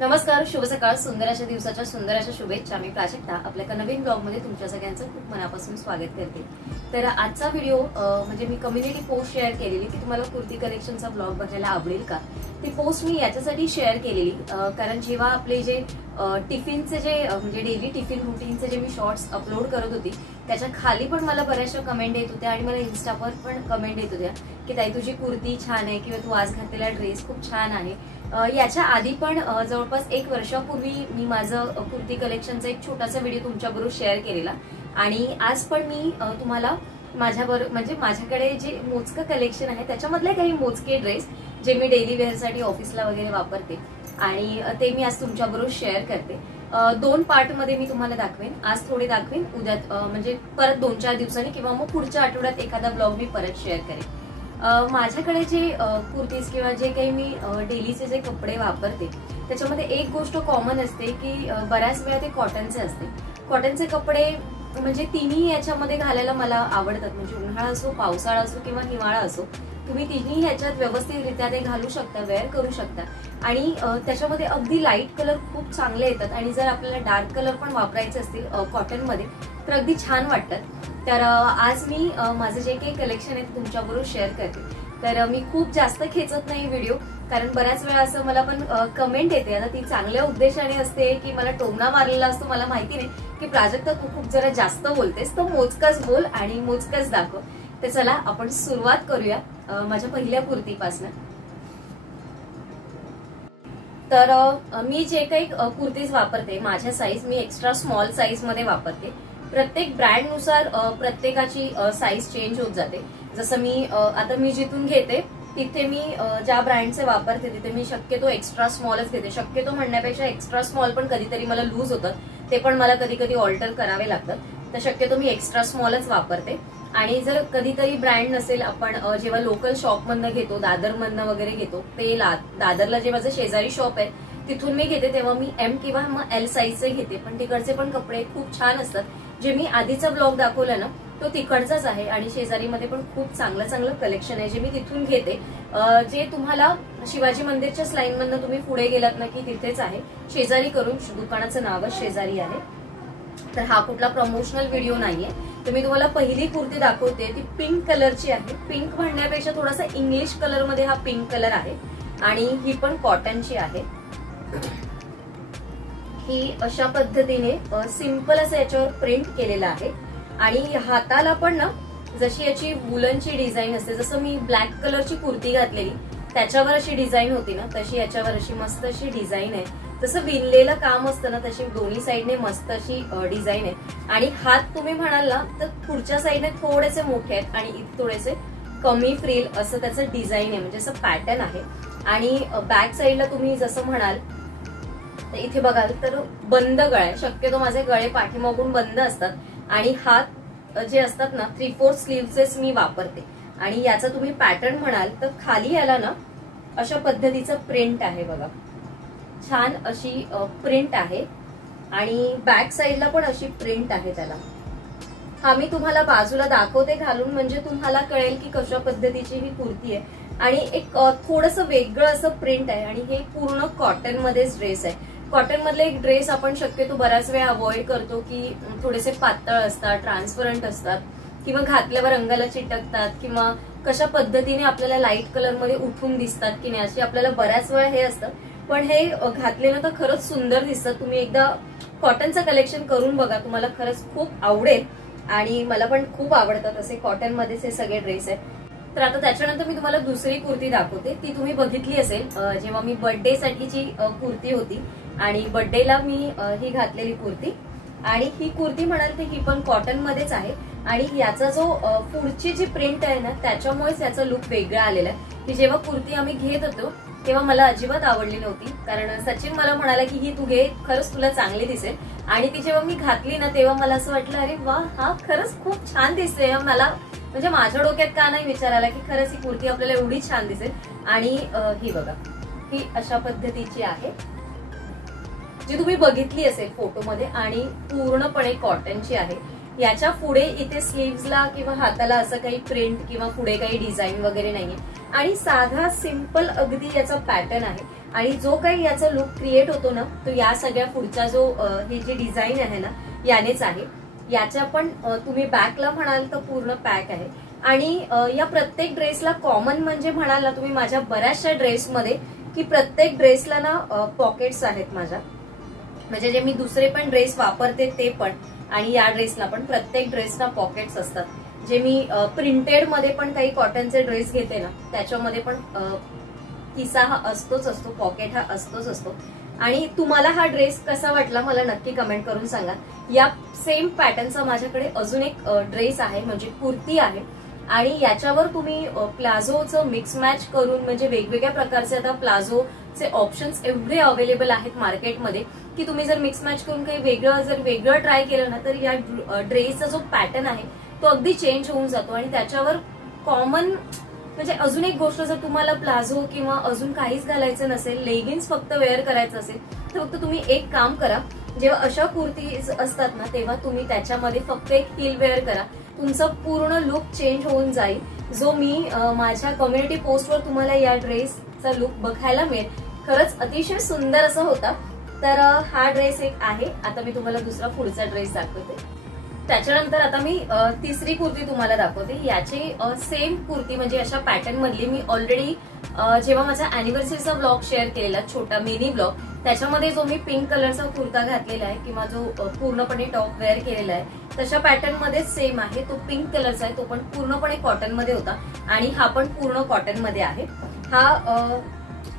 नमस्कार, शुभ सकाळ. सुंदर अशा दिवसाच्या सुंदर अशा शुभेच्छा. मी प्राजक्ता आपल्या एका नवीन ब्लॉग मध्ये तुमच्या सगळ्यांचं खूप मनापासून स्वागत करते. तर आजचा व्हिडिओ म्हणजे मी कम्युनिटी पोस्ट शेअर केलेली की तुम्हाला कुर्ती कलेक्शनचा ब्लॉग बघायला आवडेल का. ती पोस्ट मी याच्यासाठी शेअर केलेली कारण जेव्हा आपले जे टिफिनचे जे म्हणजे डेली टिफिन रुटीनचे जे मी शॉर्ट्स अपलोड करत होती त्याच्या खाली पण मला बऱ्याचशा कमेंट येत होत्या आणि मला इन्स्टावर पण कमेंट येत होत्या की ताई तुझी कुर्ती छान आहे किंवा तू आज घातलेला ड्रेस खूप छान आहे. याच्या आधी पण जवळपास 1 वर्षापूर्वी मी माझं कुर्ती कलेक्शनचा एक छोटासा व्हिडिओ तुमच्याबरोबर शेअर केलेला आणि आज पण मी तुम्हाला माझ्याबरोबर म्हणजे माझ्याकडे जे मोजकं कलेक्शन आहे त्याच्यामधले काही मोजके ड्रेस जे मी डेली वेअरसाठी ऑफिसला वगैरे वापरते आणि ते मी आज तुमच्याबरोबर शेअर करते. 2 पार्टमध्ये मी तुम्हाला दाखवेन. आज थोडे दाखवेन, उद्या म्हणजे परत 2-4 दिवसांनी किंवा मग पुढच्या आठवड्यात एखादा ब्लॉग मी परत शेअर करेन. माझ्याकडे जे कुर्तीज किंवा जे काही मी डेलीचे जे कपडे वापरते त्याच्यामध्ये एक गोष्ट कॉमन असते की बऱ्याच वेळा ते कॉटनचे असते. कॉटनचे कपडे म्हणजे तिन्ही याच्यामध्ये घालायला मला आवडतात. म्हणजे उन्हाळा असो, पावसाळा असो किंवा हिवाळा असो, तुम्ही तिन्ही ह्याच्यात व्यवस्थितरित्या ते घालू शकता, वेअर करू शकता आणि त्याच्यामध्ये अगदी लाईट कलर खूप चांगले येतात आणि जर आपल्याला डार्क कलर पण वापरायचे असतील कॉटनमध्ये तर अगदी छान वाटतात. तर आज मी माझं जे काही कलेक्शन आहे ते तुमच्याबरोबर शेअर करते. तर मी खूप जास्त खेचत नाही व्हिडिओ कारण बऱ्याच वेळा असं मला पण कमेंट येते. आता ती चांगल्या उद्देशाने असते की मला टोमणा मारलेला असतो मला माहिती नाही की प्राजक्ता तू खूप जरा जास्त बोलतेस तर मोजकच बोल आणि मोजकच दाखव. तर चला आपण सुरुवात करूया माझ्या पहिल्या कुर्तीपासून. तर मी जे काही कुर्तीज वापरते माझ्या साईज मी एक्स्ट्रा स्मॉल साईज मध्ये वापरते. प्रत्येक ब्रँड नुसार प्रत्येकाची साईज चेंज होत जाते. जसं मी आता मी जिथून घेते तिथे मी ज्या ब्रँडचे वापरते तिथे मी शक्यतो एक्स्ट्रा स्मॉलच घेते. शक्यतो म्हणण्यापेक्षा एक्स्ट्रा स्मॉल पण कधी तरी मला लूज होतात, ते पण मला कधी कधी ऑल्टर करावे लागतात. तर शक्यतो मी एक्स्ट्रा स्मॉलच वापरते. आणि जर कधीतरी ब्रँड नसेल, आपण जेव्हा लोकल शॉपमधनं घेतो, दादरमधनं वगैरे घेतो, ते दादरला जे माझं शेजारी शॉप आहे तिथून मी घेते तेव्हा मी M किंवा मग L साईजचे घेते. पण तिकडचे पण कपडे खूप छान असतात. जे मी आधीचा ब्लॉग दाखवला ना तो तिकडचाच आहे आणि शेजारीमध्ये पण खूप चांगलं कलेक्शन आहे जे मी तिथून घेते. जे तुम्हाला शिवाजी मंदिरच्या लाईन मधनं तुम्ही पुढे गेलात ना की तिथेच आहे. शेजारी करून दुकानाचं नावच शेजारी आहे. तर हा कुठला प्रमोशनल व्हिडिओ नाहीये. तर मी तुम्हाला पहिली कुर्ती दाखवते ती पिंक कलरची आहे. पिंक म्हणण्यापेक्षा थोडासा इंग्लिश कलर मध्ये हा पिंक कलर आहे आणि ही पण कॉटनची आहे. ही अशा पद्धतीने सिंपल असं याच्यावर प्रिंट केलेलं आहे आणि हाताला पण ना जशी याची वुलनची डिझाईन असते, जसं मी ब्लॅक कलरची कुर्ती घातलेली त्याच्यावर अशी डिझाईन होती ना तशी याच्यावर अशी मस्त अशी डिझाईन आहे. जसं विणलेलं काम असतं ना तशी दोन्ही साईडने मस्त अशी डिझाईन आहे. आणि हात तुम्ही म्हणाल ना तर पुढच्या साईडने थोडेसे मोठे आहेत आणि इथे थोडेसे कमी फ्रिल असं त्याचं डिझाईन आहे, म्हणजे असं पॅटर्न आहे. आणि बॅक साईडला तुम्ही जसं म्हणाल तर इथे बघाल तर बंद गळा आहे. शक्यतो माझे गळे पाठीमागून बंद असतात आणि हात जे असतात ना 3/4 स्लीव्हचेच मी वापरते. आणि याचा तुम्ही पॅटर्न म्हणाल तर खाली याला ना अशा पद्धतीचं प्रिंट आहे बघा, छान अशी प्रिंट आहे आणि बॅक साईडला पण अशी प्रिंट आहे त्याला. हा मी तुम्हाला बाजूला दाखवते घालून म्हणजे तुम्हाला कळेल की कशा पद्धतीची ही कुर्ती आहे. आणि एक थोडंसं वेगळं असं प्रिंट आहे आणि हे पूर्ण कॉटन मध्येच ड्रेस आहे. कॉटन मधले एक ड्रेस आपण शक्यतो बऱ्याच वेळा अवॉइड करतो की थोडेसे पातळ असतात, ट्रान्सपरंट असतात किंवा घातल्यावर रंगाला चिटकतात किंवा कशा पद्धतीने आपल्याला लाईट कलर मध्ये उठून दिसतात की नाही अशी आपल्याला बऱ्याच वेळा हे असतं. पण हे घातलेलं तर खरंच सुंदर दिसतात. तुम्ही एकदा कॉटनचं कलेक्शन करून बघा, तुम्हाला खरंच खूप आवडेल आणि मला पण खूप आवडतात असे कॉटन मध्येच हे सगळे ड्रेस आहेत. तर आता त्याच्यानंतर मी तुम्हाला दुसरी कुर्ती दाखवते. ती तुम्ही बघितली असेल जेव्हा मी बर्थडे साठीची कुर्ती होती आणि बर्थडेला मी ही घातलेली कुर्ती. आणि ही कुर्ती म्हणाल तर ही पण कॉटन मध्येच आहे आणि याचा जो पुढची जी प्रिंट आहे ना त्याच्यामुळेच याचा लुक वेगळा आलेला आहे. की जेव्हा कुर्ती आम्ही घेत होतो तेव्हा मला अजिबात आवडली नव्हती कारण सचिन मला म्हणाला की ही तू घे, खरंच तुला चांगली दिसेल. आणि ती जेव्हा मी घातली ना तेव्हा मला असं वाटलं अरे वा हा खरंच खूप छान दिसते. मला म्हणजे माझ्या डोक्यात का नाही विचार आला की खरंच ही कुर्ती आपल्याला एवढी छान दिसेल. आणि ही बघा ही अशा पद्धतीची आहे जी तुम्ही बघितली असेल फोटोमध्ये आणि पूर्णपणे कॉटनची आहे. याच्या पुढे इथे स्लीव्हजला किंवा हाताला असं काही प्रिंट किंवा पुढे काही डिझाईन वगैरे नाहीये आणि साधा सिंपल अगदी याचा पॅटर्न आहे. आणि जो काही याचा लुक क्रिएट होतो ना तो या सगळ्या पुढचा जो ही जी डिझाईन आहे ना यानेच आहे. याच्या पण तुम्ही बॅकला म्हणाल तर पूर्ण पॅक आहे. आणि या प्रत्येक ड्रेसला कॉमन म्हणजे म्हणाल ना तुम्ही माझ्या बऱ्याचशा ड्रेसमध्ये की प्रत्येक ड्रेसला ना पॉकेट्स आहेत माझ्या, म्हणजे जे मी दुसरे पण ड्रेस वापरते ते पण आणि या ड्रेसला पण प्रत्येक ड्रेसला पॉकेट्स असतात. जे मी प्रिंटेड मध्ये पण काही कॉटनचे ड्रेस घेते ना त्याच्यामध्ये पण किसा हा असतोच असतो, पॉकेट हा असतोच असतो. आणि तुम्हाला हा ड्रेस कसा वाटला मला नक्की कमेंट करून सांगा. या सेम पॅटर्नचा माझ्याकडे अजून एक ड्रेस आहे म्हणजे कुर्ती आहे आणि याच्यावर तुम्ही प्लाझोचं मिक्स मॅच करून म्हणजे वेगवेगळ्या प्रकारचे आता प्लाझोचे ऑप्शन्स एवढे अवेलेबल आहेत मार्केटमध्ये की तुम्ही जर मिक्स मॅच करून काही वेगळं ट्राय केलं ना तर या ड्रेसचा जो पॅटर्न आहे तो अगदी चेंज होऊन जातो. आणि त्याच्यावर कॉमन म्हणजे अजून एक गोष्ट, जर तुम्हाला प्लाझो किंवा अजून काहीच घालायचं नसेल, लेगिन्स फक्त वेअर करायचं असेल तर फक्त तुम्ही एक काम करा, जेव्हा अशा कुर्तीज असतात ना तेव्हा तुम्ही त्याच्यामध्ये फक्त एक हिल वेअर करा, तुमचा पूर्ण लुक चेंज होऊन जाईल. जो मी माझ्या कम्युनिटी पोस्टवर तुम्हाला या ड्रेसचा लुक बघायला मिळेल. खरंच अतिशय सुंदर असा होता. तर हा ड्रेस एक आहे. आता मी तुम्हाला दुसरा पुढचा ड्रेस दाखवते. त्याच्यानंतर आता मी तिसरी कुर्ती तुम्हाला दाखवते. याची सेम कुर्ती म्हणजे अशा पॅटर्न मधली मी ऑलरेडी जेव्हा माझा अॅनिव्हर्सरीचा ब्लॉग शेअर केलेला छोटा मिनी ब्लॉग, त्याच्यामध्ये जो मी पिंक कलरचा कुर्ता घातलेला आहे किंवा जो पूर्णपणे टॉप वेअर केलेला आहे तशा पॅटर्न मध्ये सेम आहे. तो पिंक कलरचा आहे, तो पण पूर्णपणे कॉटन मध्ये होता आणि हा पण पूर्ण कॉटन मध्ये आहे.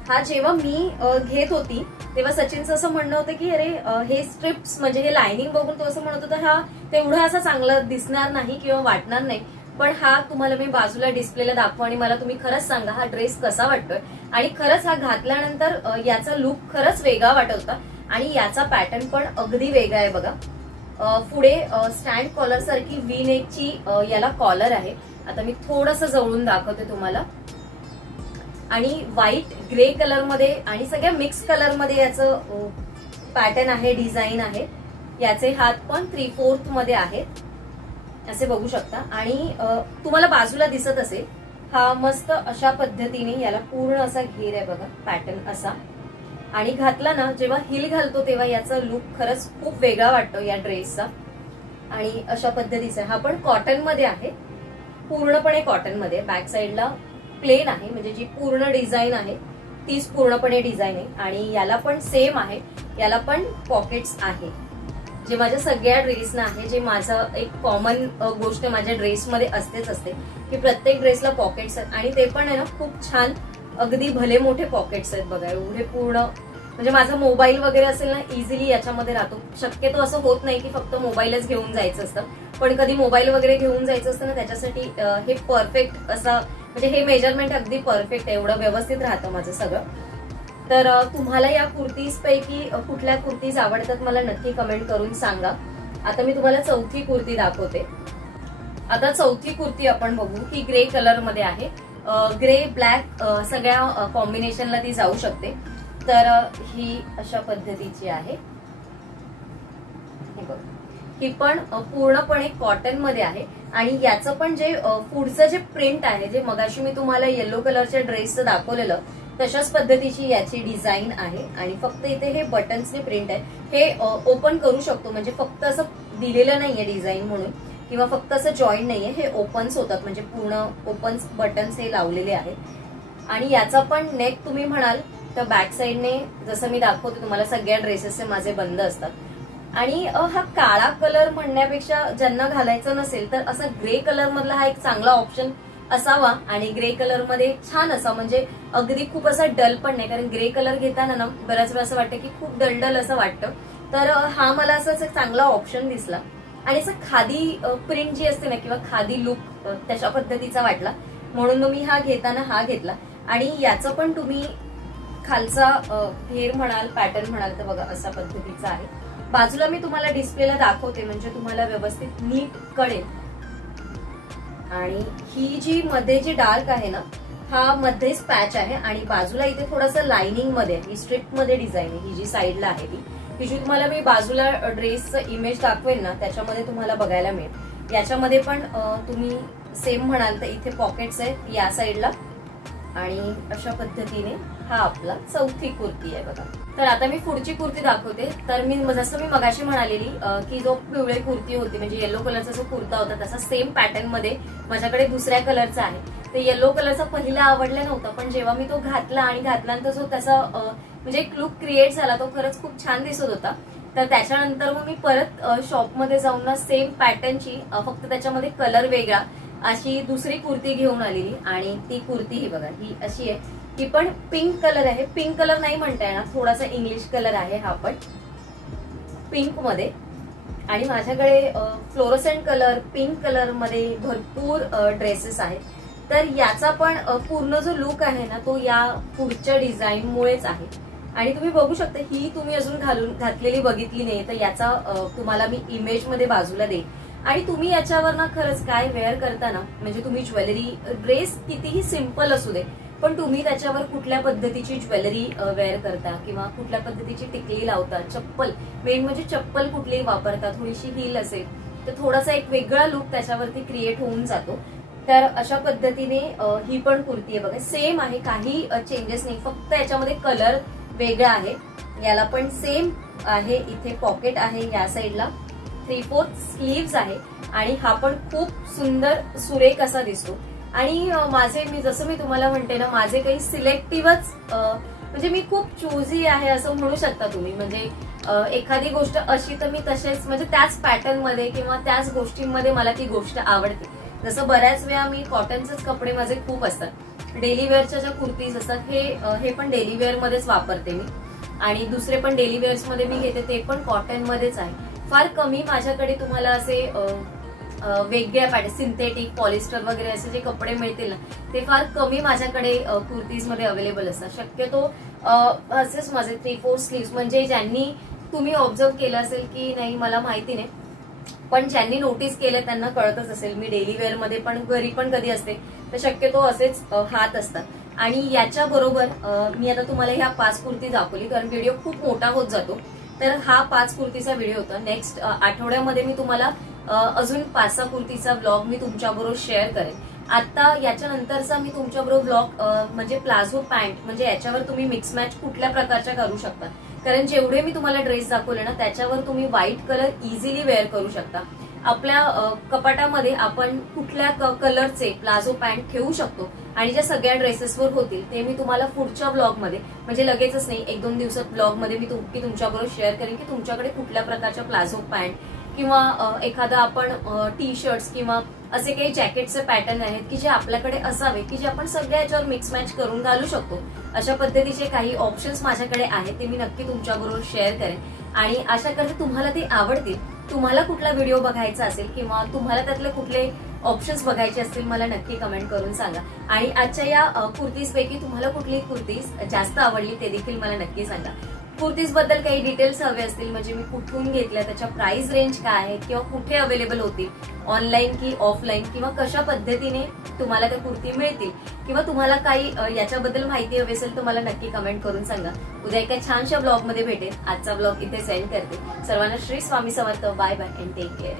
हा जेव्हा मी घेत होती तेव्हा सचिनचं असं म्हणणं होतं की अरे हे स्ट्रिप्स म्हणजे हे लायनिंग बघून तो असं म्हणत होता हा तेवढा असा चांगला दिसणार नाही किंवा वाटणार नाही. पण हा तुम्हाला मी बाजूला डिस्प्लेला दाखवू आणि मला तुम्ही खरंच सांगा हा ड्रेस कसा वाटतोय. आणि खरंच हा घातल्यानंतर याचा लुक खरंच वेगळा वाटत होता आणि याचा पॅटर्न पण अगदी वेगळा आहे बघा. पुढे स्टँड कॉलर सारखी व्ही नेकची याला कॉलर आहे. आता मी थोडंसं जवळून दाखवते तुम्हाला. आणि व्हाईट ग्रे कलर मध्ये आणि सगळ्या मिक्स कलर मध्ये याचं पॅटर्न आहे, डिझाईन आहे. याचे हात पण 3/4 मध्ये आहेत असे बघू शकता. आणि तुम्हाला बाजूला दिसत असेल हा मस्त अशा पद्धतीने याला पूर्ण असा घेर आहे बघा, पॅटर्न असा. आणि घातला ना जेव्हा हिल घालतो तेव्हा याचा लुक खरंच खूप वेगळा वाटतो या ड्रेसचा. आणि अशा पद्धतीचा हा पण कॉटन मध्ये आहे, पूर्णपणे कॉटन मध्ये. बॅक साईडला प्लेन आहे म्हणजे जी पूर्ण डिझाईन आहे तीच पूर्णपणे डिझाईन आहे. आणि याला पण सेम आहे, याला पण पॉकेट्स आहे जे माझ्या सगळ्या ड्रेसना आहे. जे माझं एक कॉमन गोष्ट माझ्या ड्रेसमध्ये असतेच असते की प्रत्येक ड्रेसला पॉकेट्स आहेत आणि ते पण आहे ना खूप छान अगदी भले मोठे पॉकेट्स आहेत बघा. एवढे पूर्ण म्हणजे माझा मोबाईल वगैरे असेल ना इझिली याच्यामध्ये राहतो. शक्यतो असं होत नाही की फक्त मोबाईलच घेऊन जायचं असतं, पण कधी मोबाईल वगैरे घेऊन जायचं असतं ना त्याच्यासाठी हे परफेक्ट असं म्हणजे हे मेजरमेंट अगदी परफेक्ट आहे. एवढं व्यवस्थित राहतं माझं सगळं. तर तुम्हाला या कुर्तीज पैकी कुठल्या कुर्तीज आवडतात मला नक्की कमेंट करून सांगा. आता मी तुम्हाला चौथी कुर्ती दाखवते. आता चौथी कुर्ती आपण बघू की ग्रे कलर मध्ये आहे. ग्रे ब्लॅक सगळ्या कॉम्बिनेशनला ती जाऊ शकते. तर ही अशा पद्धतीची आहे. हे बघ, ही पण पूर्णपणे कॉटन मध्ये आहे. आणि याचं पण जे पुढचं जे प्रिंट आहे जे मगाशी मी तुम्हाला येलो कलरच्या ड्रेसचं दाखवलेलं तशाच पद्धतीची याची डिझाईन आहे. आणि फक्त इथे हे बटन्सने प्रिंट आहे. हे ओपन करू शकतो म्हणजे फक्त असं दिलेलं नाहीये डिझाईन म्हणून किंवा फक्त असं जॉईंट नाहीये, हे ओपन्स होतात म्हणजे पूर्ण ओपन्स बटन्स हे लावलेले आहेत. आणि याचा पण नेक तुम्ही म्हणाल तर बॅक साईडने जसं मी दाखवते तुम्हाला सगळ्या ड्रेसेसचे माझे बंद असतात. आणि हा काळा कलर म्हणण्यापेक्षा ज्यांना घालायचं नसेल तर असा ग्रे कलर मधला हा एक चांगला ऑप्शन असावा. आणि ग्रे कलर मध्ये छान असा म्हणजे अगदी खूप असा डल पण नाही, कारण ग्रे कलर घेताना ना बऱ्याच वेळा असं वाटतं की खूप डल असं वाटतं. तर हा मला असं चांगला ऑप्शन दिसला. आणि असं खादी प्रिंट जी असते ना किंवा खादी लुक तशा पद्धतीचा वाटला म्हणून मी हा घेताना हा घेतला. आणि याचं पण तुम्ही खालचा घेर म्हणाल पॅटर्न म्हणाल तर बघा अशा पद्धतीचा आहे. बाजूला मी तुम्हाला डिस्प्लेला दाखवते म्हणजे तुम्हाला व्यवस्थित नीट कळेल. आणि ही जी मध्ये जी डार्क आहे ना हा मध्येच पॅच आहे आणि बाजूला इथे थोडंसं लाइनिंग मध्ये ही स्ट्रिप मध्ये डिझाईन आहे. ही जी साईडला आहे ती जी तुम्हाला मी बाजूला ड्रेसचं इमेज दाखवेल ना त्याच्यामध्ये तुम्हाला बघायला मिळेल. याच्यामध्ये पण तुम्ही सेम म्हणाल तर इथे पॉकेट्स आहेत या साईडला आणि अशा पद्धतीने हा आपला चौथी कुर्ती आहे बघा. तर आता मी पुढची कुर्ती दाखवते. तर जसं मी मगाशी म्हणालेली की जो पिवळे कुर्ती होती म्हणजे येलो कलरचा जो कुर्ता होता तसा सेम पॅटर्न मध्ये माझ्याकडे दुसऱ्या कलरचा आहे. ते येलो कलरचा पहिला आवडला नव्हता, पण जेव्हा मी तो घातला आणि घातल्यानंतर जो त्याचा म्हणजे एक लुक क्रिएट झाला तो खरंच खूप छान दिसत होता. तर त्याच्यानंतर मग मी परत शॉपमध्ये जाऊन ना सेम पॅटर्नची फक्त त्याच्यामध्ये कलर वेगळा अशी दुसरी कुर्ती घेऊन आलेली. आणि ती कुर्ती ही बघा, ही अशी आहे. ही पण पिंक कलर आहे. पिंक कलर नाही म्हणता येणार, थोडासा इंग्लिश कलर आहे हा पण पिंक मध्ये. आणि माझ्याकडे फ्लोरोसेंट कलर, पिंक कलर मध्ये भरपूर ड्रेसेस आहेत. तर याचा पण पूर्ण जो लुक आहे ना तो या पुढच्या डिझाईन मुळेच आहे. आणि तुम्ही बघू शकता ही तुम्ही अजून घातलेली बघितली नाही, तर याचा तुम्हाला मी इमेज मध्ये बाजूला देईन. आणि तुम्ही याच्यावर ना खरंच काय वेअर करताना म्हणजे तुम्ही ज्वेलरी, ड्रेस कितीही सिंपल असू दे पण तुम्ही त्याच्यावर कुठल्या पद्धतीची ज्वेलरी वेअर करता किंवा कुठल्या पद्धतीची टिकली लावता, चप्पल मेन म्हणजे चप्पल कुठली वापरता, थोडीशी हील असेल तर थोडासा एक वेगळा लुक त्याच्यावरती क्रिएट होऊन जातो. तर अशा पद्धतीने ही पण कुर्ती आहे बघा, सेम आहे, काही चेंजेस नाही, फक्त याच्यामध्ये कलर वेगळा आहे. याला पण सेम आहे, इथे पॉकेट आहे, या साईडला 3/4 स्लीव्स आहे आणि हा पण खूप सुंदर सुरेख असा दिसतो. आणि मी जसं मी तुम्हाला म्हणते ना माझे काही सिलेक्टिव्हच म्हणजे मी खूप चूजी आहे असं म्हणू शकता तुम्ही. म्हणजे एखादी गोष्ट अशी तर मी तसेच म्हणजे त्याच पॅटर्न मध्ये किंवा त्याच गोष्टींमध्ये मला ती गोष्ट आवडते. जसं बऱ्याच वेळा मी कॉटनचेच कपडे माझे खूप असतात, डेली वेअरच्या ज्या कुर्तीज असतात हे पण डेली वेअर मध्येच वापरते मी. आणि दुसरे पण डेली वेअर्स मध्ये मी घेते ते पण कॉटन मध्येच आहे. फार कमी माझ्याकडे तुम्हाला असे वेगळ्या पॅटर्न, सिंथेटिक, पॉलिस्टर वगैरे असे जे कपडे मिळतील ना ते फार कमी माझ्याकडे कुर्तीज मध्ये अवेलेबल असतात. शक्यतो असेच माझे 3/4 स्लीव्स, म्हणजे ज्यांनी तुम्ही ऑब्झर्व केलं असेल की नाही मला माहिती नाही, पण ज्यांनी नोटीस केलं त्यांना कळतच असेल. मी डेली वेअर मध्ये पण घरी पण कधी असते तर शक्यतो असेच हात असतात. आणि याच्या बरोबर मी आता तुम्हाला ह्या 5 कुर्ती दाखवली कारण व्हिडिओ खूप मोठा होत जातो. तर हा 5 कुर्तीचा व्हिडिओ होता. नेक्स्ट आठवड्यामध्ये मी तुम्हाला अजून 5-6 कुर्तीचा ब्लॉग मी तुमच्याबरोबर शेअर करेन. आता याच्यानंतरचा मी तुमच्याबरोबर ब्लॉग म्हणजे प्लाझो पॅन्ट, म्हणजे याच्यावर तुम्ही मिक्स मॅच कुठल्या प्रकारच्या करू शकता. कारण जेवढे मी तुम्हाला ड्रेस दाखवले ना त्याच्यावर तुम्ही व्हाईट कलर इझिली वेअर करू शकता. आपल्या कपाटामध्ये आपण कुठल्या कलरचे प्लाझो पॅन्ट ठेवू शकतो आणि ज्या सगळ्या ड्रेसेसवर होतील ते मी तुम्हाला पुढच्या ब्लॉगमध्ये, म्हणजे लगेचच नाही 1-2 दिवसात ब्लॉगमध्ये मी तुमच्याबरोबर शेअर करेन की तुमच्याकडे कुठल्या प्रकारच्या प्लाझो पॅन्ट किंवा एखादा आपण टी शर्ट्स किंवा असे काही जॅकेटचे पॅटर्न आहेत की जे आपल्याकडे असावे की जे आपण सगळ्या याच्यावर मिक्स मॅच करून घालू शकतो. अशा पद्धतीचे काही ऑप्शन्स माझ्याकडे आहेत ते मी नक्की तुमच्याबरोबर शेअर करेन आणि आशा करते तुम्हाला ते आवडतील. तुम्हाला कुठला व्हिडिओ बघायचा असेल किंवा तुम्हाला त्यातले कुठले ऑप्शन्स बघायचे असतील मला नक्की कमेंट करून सांगा. आणि आजच्या या कुर्तीज पैकी तुम्हाला कुठली कुर्तीज जास्त आवडली ते देखील मला नक्की सांगा. कुर्तीज बद्दल काही डिटेल्स हवे असतील म्हणजे मी कुठून घेतल्या, त्याच्या प्राइस रेंज काय आहे किंवा कुठे अवेलेबल होतील, ऑनलाईन की ऑफलाईन, किंवा कशा पद्धतीने तुम्हाला त्या कुर्ती मिळतील, किंवा तुम्हाला काही याच्याबद्दल माहिती हवी असेल तर मला नक्की कमेंट करून सांगा. उद्या एका छानशा ब्लॉग मध्ये भेटेन. आजचा ब्लॉग इथे सेंड करते. सर्वांना Shri Swami Samarth. Bye bye and take care.